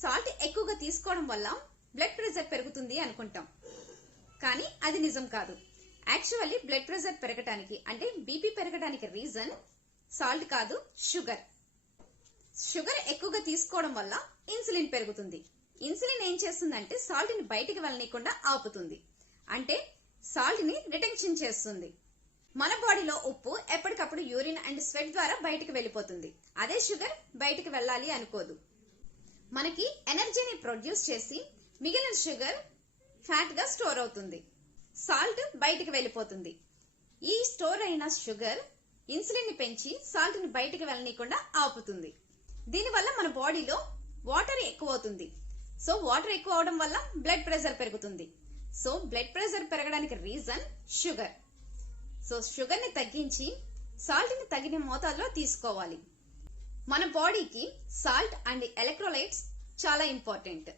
Salt ఎక్కువగా తీసుకోవడం వల్ల బ్లడ్ ప్రెషర్ పెరుగుతుంది అనుకుంటాం, కానీ అది నిజం కాదు. యాక్చువల్లీ బ్లడ్ ప్రెషర్ పెరగడానికి అంటే బీపీ పెరగడానికి రీజన్ సాల్ట్ కాదు, షుగర్. షుగర్ ఎక్కువగా తీసుకోవడం వల్ల ఇన్సులిన్ పెరుగుతుంది. ఇన్సులిన్ ఏం చేస్తుందంటే సాల్ట్ ని బయటికి వెళ్ళనీయకుండా ఆపుతుంది, అంటే సాల్ట్ ని రిటెన్షన్ చేస్తుంది. మన బాడీలో ఉప్పు ఎప్పటికప్పుడు యూరిన్ అండ్ స్వెట్ ద్వారా బయటికి వెళ్ళిపోతుంది. అదే షుగర్ బయటికి వెళ్ళాలి అనుకోదు. మనకి ఎనర్జీని ప్రొడ్యూస్ చేసి మిగిలిన షుగర్ ఫ్యాట్ గా స్టోర్ అవుతుంది. సాల్ట్ బయటికి వెళ్ళిపోతుంది. ఈ స్టోర్ అయిన షుగర్ ఇన్సులిన్ ని పెంచి సాల్ట్ ని బయటికి వెళ్ళనీయకుండా ఆపుతుంది. దీనివల్ల మన బాడీలో వాటర్ ఎక్కువ అవుతుంది. సో వాటర్ ఎక్కువ అవడం వల్ల బ్లడ్ ప్రెషర్ పెరుగుతుంది. సో బ్లడ్ ప్రెషర్ పెరగడానికి రీజన్ షుగర్. సో షుగర్ ని తగ్గించి సాల్ట్ ని తగిన మోతాదులో తీసుకోవాలి. మన బాడీకి సాల్ట్ అండ్ ఎలక్ట్రోలైట్స్ చాలా ఇంపార్టెంట్.